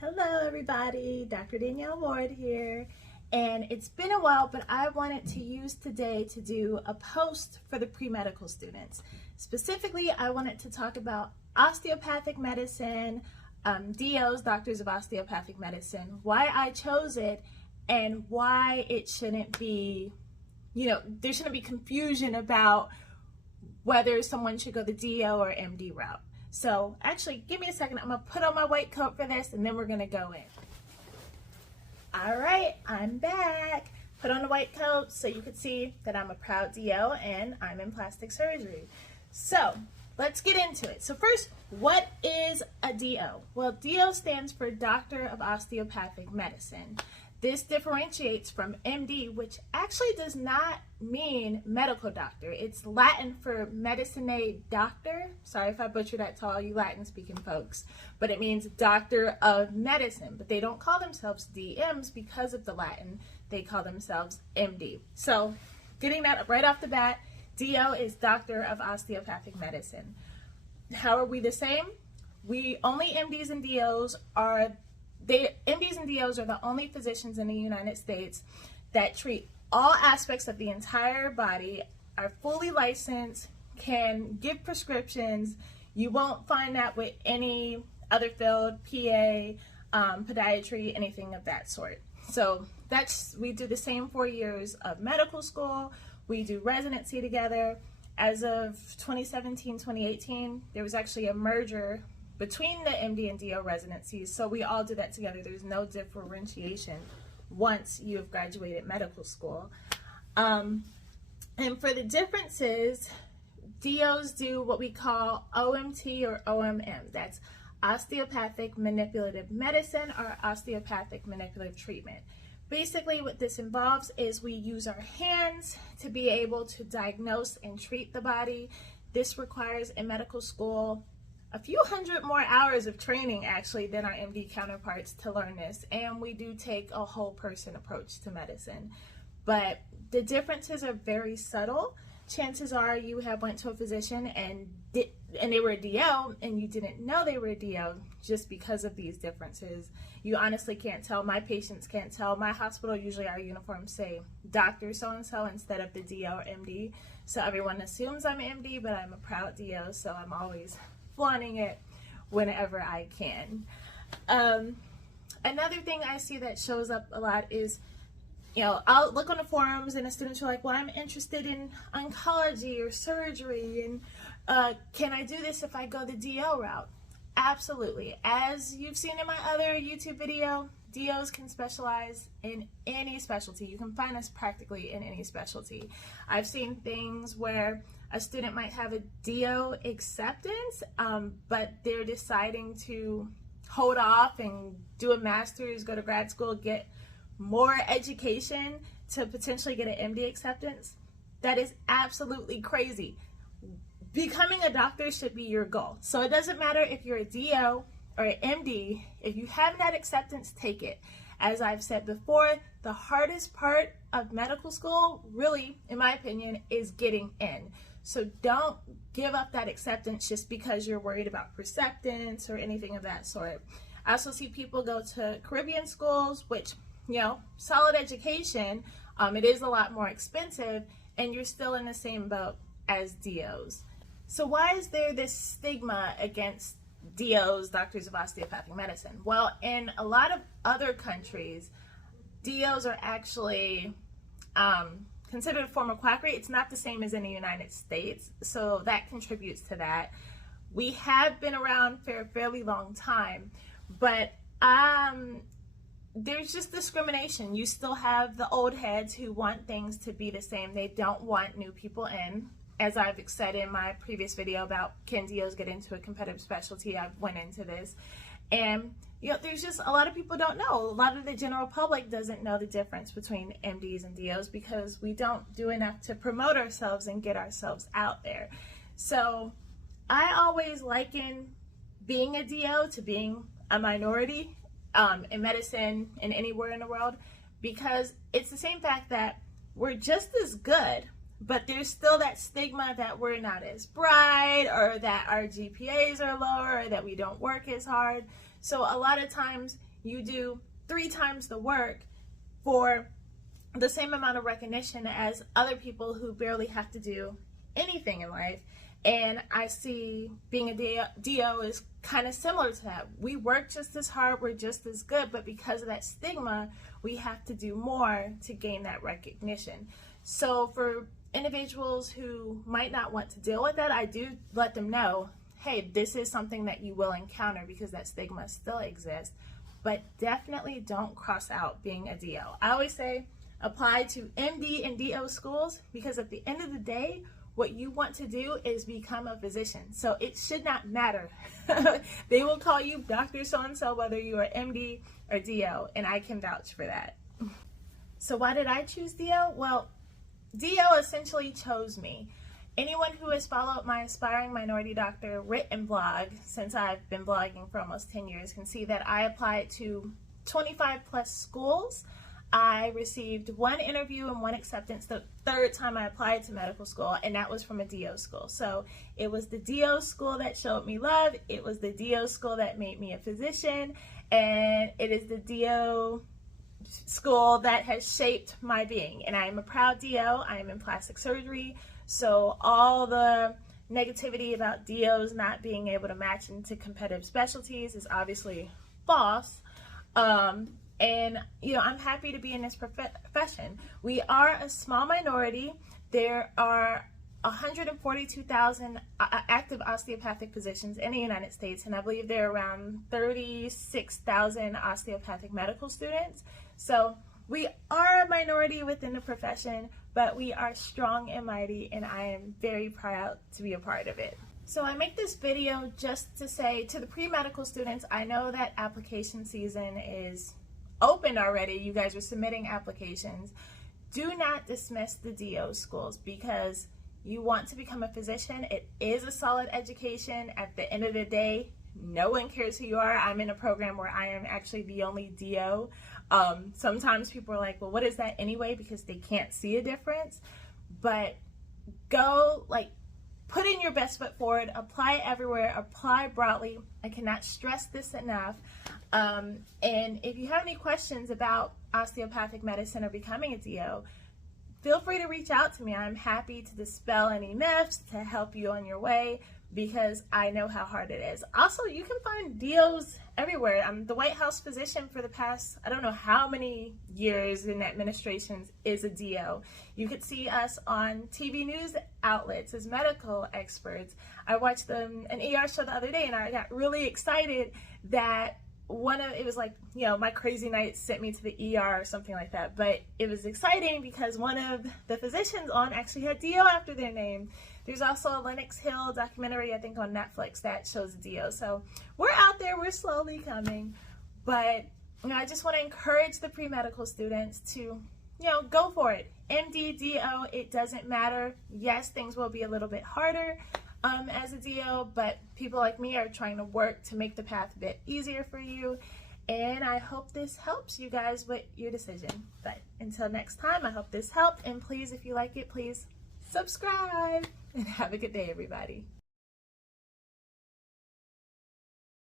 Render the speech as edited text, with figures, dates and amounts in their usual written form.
Hello everybody, Dr. Danielle Ward here, and it's been a while, but I wanted to use today to do a post for the pre-medical students. Specifically, I wanted to talk about osteopathic medicine, DOs, Doctors of Osteopathic Medicine, why I chose it, and why it shouldn't be, there shouldn't be confusion about whether someone should go the DO or MD route. So actually, give me a second. I'm going to put on my white coat for this, and then we're going to go in. All right, I'm back. Put on the white coat so you can see that I'm a proud DO and I'm in plastic surgery. So let's get into it. So first, what is a DO? Well, DO stands for Doctor of Osteopathic Medicine. This differentiates from MD, which actually does not mean medical doctor. It's Latin for medicinae doctor. Sorry if I butchered that to all you Latin speaking folks, but it means doctor of medicine. But they don't call themselves DMs because of the Latin. They call themselves MD. So getting that right off the bat, DO is Doctor of Osteopathic Medicine. How are we the same? Only MDs and DOs are MDs and DOs are the only physicians in the United States that treat all aspects of the entire body, are fully licensed, can give prescriptions. You won't find that with any other field, PA, podiatry, anything of that sort. So we do the same 4 years of medical school. We do residency together. As of 2017, 2018, there was actually a merger between the MD and DO residencies, so we all do that together. There's no differentiation once you have graduated medical school. And for the differences, DOs do what we call OMT or OMM. That's osteopathic manipulative medicine or osteopathic manipulative treatment. Basically, what this involves is we use our hands to be able to diagnose and treat the body. This requires in medical school a few hundred more hours of training actually than our MD counterparts to learn this, and we do take a whole person approach to medicine. But the differences are very subtle. Chances are you have went to a physician and they were a DO and you didn't know they were a DO just because of these differences. You honestly can't tell. My patients can't tell. My hospital, usually our uniforms say Dr. so-and-so instead of the DO or MD. So everyone assumes I'm MD, but I'm a proud DO, so I'm always flaunting it whenever I can. Another thing I see that shows up a lot is, I'll look on the forums and the students are like, well, I'm interested in oncology or surgery, and can I do this if I go the DO route? Absolutely. As you've seen in my other YouTube video, DOs can specialize in any specialty. You can find us practically in any specialty. I've seen things where a student might have a DO acceptance, but they're deciding to hold off and do a master's, go to grad school, get more education to potentially get an MD acceptance. That is absolutely crazy. Becoming a doctor should be your goal. So it doesn't matter if you're a DO or an MD, if you have that acceptance, take it. As I've said before, the hardest part of medical school, really, in my opinion, is getting in. So don't give up that acceptance just because you're worried about acceptance or anything of that sort. I also see people go to Caribbean schools, which, solid education, it is a lot more expensive, and you're still in the same boat as DOs. So why is there this stigma against DOs, Doctors of Osteopathic Medicine? Well, in a lot of other countries, DOs are actually considered a form of quackery. It's not the same as in the United States, so that contributes to that. We have been around for a fairly long time, but there's just discrimination. You still have the old heads who want things to be the same. They don't want new people in. As I've said in my previous video about can DOs get into a competitive specialty, I went into this. And there's just a lot of people don't know. A lot of the general public doesn't know the difference between MDs and DOs because we don't do enough to promote ourselves and get ourselves out there. So I always liken being a DO to being a minority in medicine and anywhere in the world, because it's the same fact that we're just as good, but there's still that stigma that we're not as bright, or that our GPAs are lower, or that we don't work as hard. So a lot of times you do 3 times the work for the same amount of recognition as other people who barely have to do anything in life. And I see being a DO is kind of similar to that. We work just as hard, we're just as good, but because of that stigma, we have to do more to gain that recognition. So for individuals who might not want to deal with that, I do let them know, hey, this is something that you will encounter because that stigma still exists, but definitely don't cross out being a DO. I always say apply to MD and DO schools because at the end of the day, what you want to do is become a physician. So it should not matter. They will call you Dr. So-and-so whether you are MD or DO, and I can vouch for that. So why did I choose DO? Well, DO essentially chose me. Anyone who has followed my Aspiring Minority Doctor written blog, since I've been blogging for almost 10 years, can see that I applied to 25 plus schools. I received 1 interview and 1 acceptance the 3rd time I applied to medical school, and that was from a DO school. So it was the DO school that showed me love, it was the DO school that made me a physician, and it is the DO school that has shaped my being. And I am a proud DO, I am in plastic surgery, so all the negativity about DOs not being able to match into competitive specialties is obviously false. And, you know, I'm happy to be in this profession. We are a small minority. There are 142,000 active osteopathic physicians in the United States, and I believe there are around 36,000 osteopathic medical students. So we are a minority within the profession, but we are strong and mighty, and I am very proud to be a part of it. So I make this video just to say to the pre-medical students, I know that application season is open already. You guys are submitting applications. Do not dismiss the DO schools because you want to become a physician. It is a solid education. At the end of the day, no one cares who you are. I'm in a program where I am actually the only DO. Sometimes people are like, well, what is that anyway? Because they can't see a difference. But go, put in your best foot forward, apply everywhere, apply broadly. I cannot stress this enough. And if you have any questions about osteopathic medicine or becoming a DO, feel free to reach out to me. I'm happy to dispel any myths, to help you on your way, because I know how hard it is. Also, you can find DOs everywhere. I'm the White House physician for the past, I don't know how many years in administrations is a DO. You could see us on TV news outlets as medical experts. I watched an ER show the other day and I got really excited that it was like, you know, my crazy night sent me to the ER or something like that, but it was exciting because one of the physicians on actually had DO after their name. There's also a Lenox Hill documentary, I think on Netflix, that shows DO. So we're out there, we're slowly coming, but you know, I just want to encourage the pre-medical students to, you know, go for it. MD, DO, it doesn't matter. Yes, things will be a little bit harder as a DO, but people like me are trying to work to make the path a bit easier for you, and I hope this helps you guys with your decision. But until next time, I hope this helped, and please, if you like it, please subscribe, and have a good day, everybody.